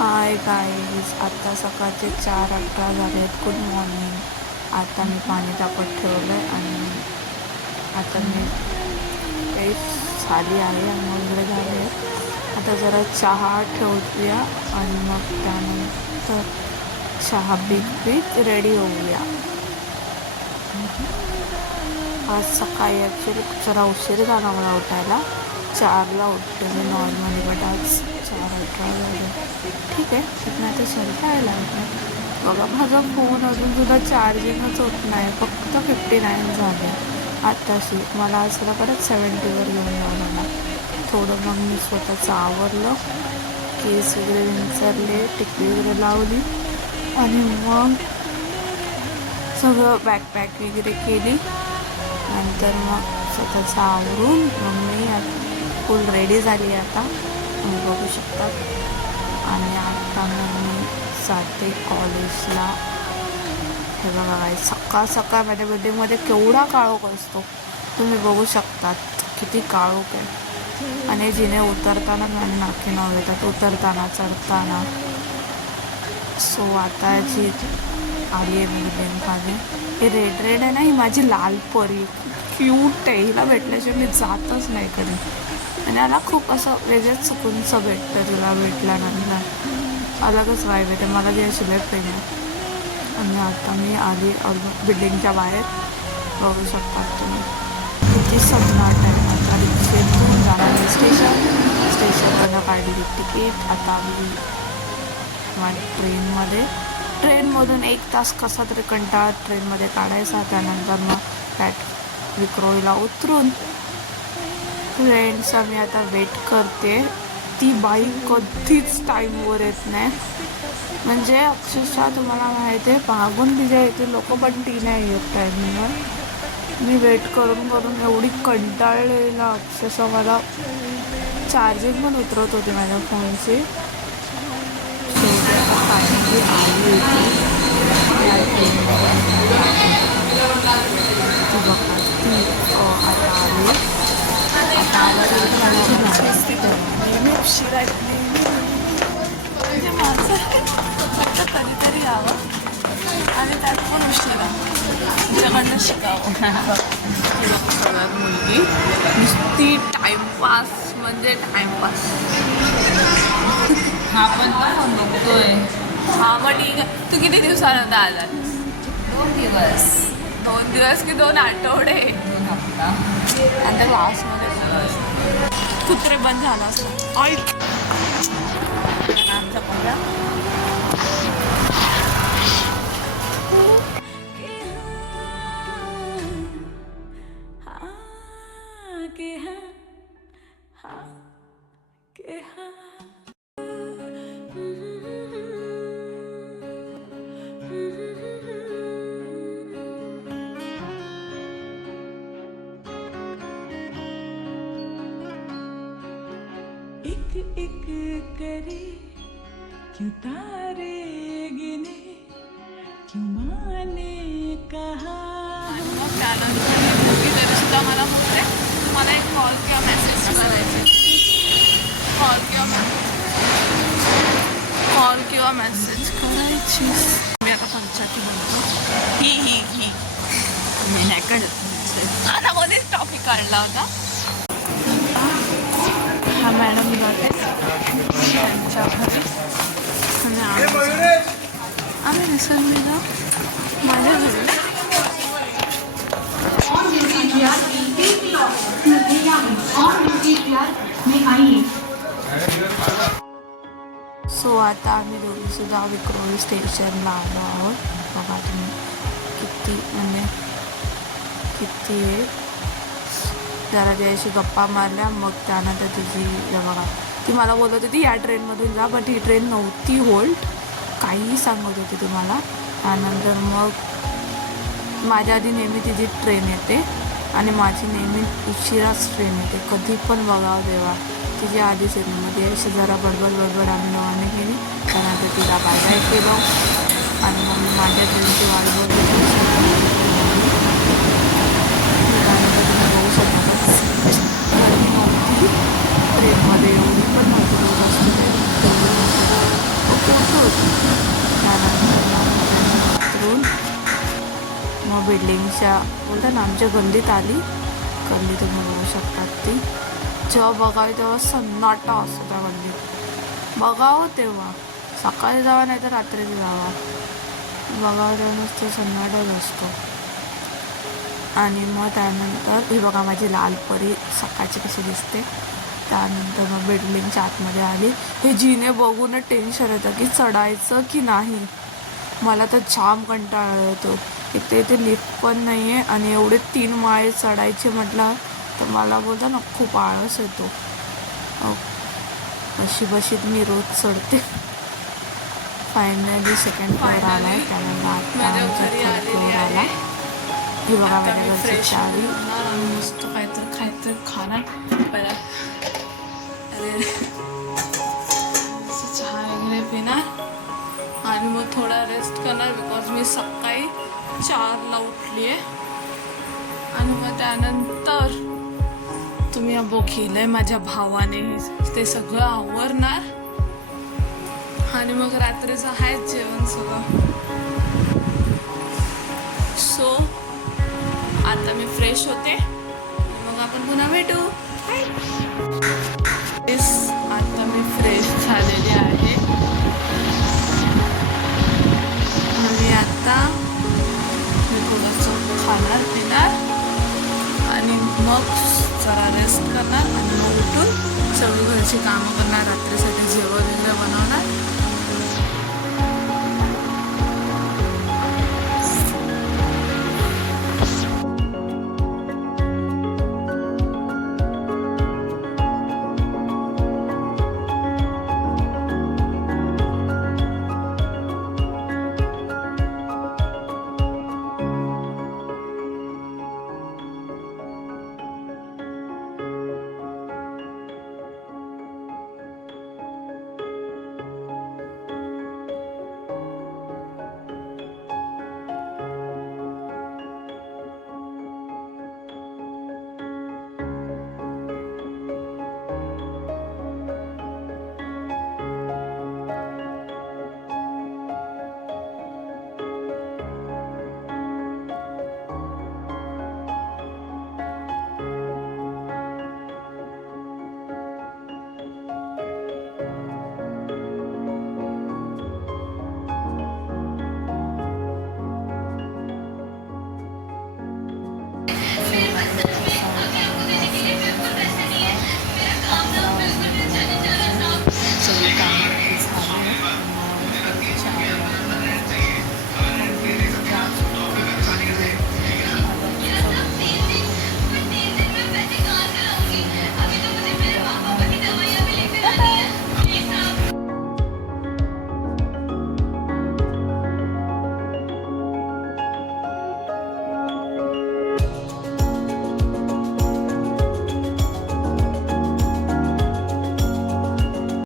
Hi guys, आता सकाळचे 4:18 झाले आहेत. Good morning. आता मी पाणी तापत ठेवलं आहे आणि आता मी काही साडी आहे आणि वगैरे झाले. आता जरा चहा ठेवूया आणि मग त्यानंतर चहा पीत रेडी होऊया. आज सकाळी ॲक्च्युली जरा उशीर झाला मला उठायला. 4ला उठते मी नॉर्मली, बट आज 4:18 झाले. ठीक आहे, तिथून आता सरकायला बघा. माझा फोन अजून सुद्धा चार्जिंगच होत नाही, फक्त 59 झाले आत्ताशी. मला आज तुला परत 70वर घेऊन यावं लागला. थोडं मग मी स्वतःचं आवरलं, केस वगैरे विंचरले, टिकली वगैरे लावली आणि मग सगळं बॅकपॅक वगैरे केली. नंतर मग स्वतःचं आवरून मग मी फुल रेडी झाली. आता तुम्ही बघू शकता. आणि आता मग मी जाते कॉलेजला. हे बघा काय सकाळ सकाळ माझ्या बिल्डिंगमध्ये केवढा काळोख असतो तुम्ही बघू शकतात. किती काळोख आहे. आणि जिने उतरताना माझी नाकी नाव येतात, उतरताना चढताना. सो आता जी आली आहे बिल्डिंगमध्ये, हे रेड रेड आहे ना, ही माझी लाल परी क्यूट आहे. हिला भेटल्याशिवाय मी जातच नाही कधी. आणि याला खूप असं वेगळंच सुकूनचं भेटतं. तिला भेटल्यानंतर अलगच वाईब येते. मला जी अशी लय प्रेम आहे. आणि आता मी आली बिल्डिंगच्या बाहेर. बघू शकतात तुम्ही किती सन्नाट आहे. आता रिक्षेतून जाणार स्टेशनवरनं काढली तिकीट. आता मी ट्रेनमधून 1 तास कसा तरी कंटाळा ट्रेनमध्ये काढायचा. त्यानंतर मग विक्रोळीला उतरून फ्रेंड्सचा मी आता वेट करते. ती बाई कधीच टाईमवर येत नाही. म्हणजे अक्षरशः तुम्हाला माहिती आहे, मागून तिच्या येते लोक, पण ती नाही येत टायमिंगवर. मी वेट करून करून एवढी कंटाळलेला अक्षरशः. मला चार्जिंग पण उतरत होती माझ्या फोनची. फायनली आली होती ती बघा. ती आता आली. आता नेहमी उशीर आहे. म्हणजे माझं फक्त कधीतरी यावं आणि त्यात पण उशिरा तुझ्याकडनं शिकावं. सगळ्यात मुलगी नुसती टाइमपास म्हणजे टाइमपास. हा पण फोन बघतोय. हा मग ठीक आहे. तू किती दिवसानंतर आला? 2 दिवस. 2 दिवस की 2 आठवडे? 2 हप्ता. आणि क्लासमध्ये कुत्रे बंद झाला असं. आमचा बघा एक एक करे क्यों तारे गिने क्यों माने कहा. मग त्यानंतर तरी सुद्धा मला बोलते मला एक कॉल किंवा मेसेज करायचे. कॉल किंवा मेसेज करायची. मी आता पंचायती बोलतो. ही मी नाही कळत. आता मध्येच टॉपिक काढला होता. हा मॅडम जाते त्यांच्या घरी आणि आम्ही रिसर्चला माझ्या घरी. सो आता आम्ही दोघीसुद्धा विक्रोळी स्टेशनला आलो आहोत. बघा तुम्ही किती आहे. जरा त्याशी गप्पा मारल्या. मग त्यानंतर तिची बघा ती मला बोलत होती या ट्रेनमधून जा, बट ही ट्रेन नव्हती होल्ट. काहीही सांगत होती तुम्हाला. त्यानंतर मग माझ्या आधी नेहमी तिची ट्रेन येते आणि माझी नेहमी उशिराच ट्रेन येते. कधी पण बघावं देवा तिची आधीच येते. मध्ये अशी जरा बडबड आम्ही दोघांनी केली. त्यानंतर तिला बाय केलं आणि मग मी माझ्या ट्रेनची वाट बघितली. ट्रेनमध्ये एवढी पण नव्हती. बिल्डिंगच्या बोलतात ना आमच्या गल्लीत आली. गल्ली तुम्ही बघू शकतात ती. जेव्हा बघावी तेव्हा सन्नाटा असतो त्या गल्लीत. बघावं तेव्हा सकाळी जावा नाही तर रात्रीच जावा, बघावं तेव्हा नुसतं सन्नाटाच असतो. आणि मग त्यानंतर ही बघा माझी लाल परी सकाळची कशी दिसते. त्यानंतर मग बिल्डिंगच्या आतमध्ये आली. हे जिने बघून टेन्शन येतं की चढायचं की नाही. मला तर जाम कंटाळा येतो. एक तर इथे लिफ्ट पण नाही आहे आणि एवढे 3 माळे चढायचे म्हटलं तर मला बोलता ना खूप आळस येतो. अशी बशीत मी रोज चढते. फायनली सेकंड फ्लोअर आला आहे. त्यानंतर आता थर्ड फ्लोअर आला. ही बघा माझ्या घरची चावी. मस्त काहीतरी खाणार पहिला. अरे चहा वगैरे पिणार आणि मग थोडा रेस्ट करणार बिकॉज मी सकाळी 4ला उठली आहे. आणि मग त्यानंतर तुम्ही बघितलंय माझ्या भावाने ते सगळं आवरणार आणि मग रात्रीचं आहेच जेवण सगळं. सो आता मी फ्रेश होते, मग आपण पुन्हा भेटू. आता मी फ्रेश झालेली आहे आणि आता मी थोडंसं खाणार पिणार आणि मग जरा रेस्ट करणार आणि मग उठून सगळी घरची कामं करणार. रात्री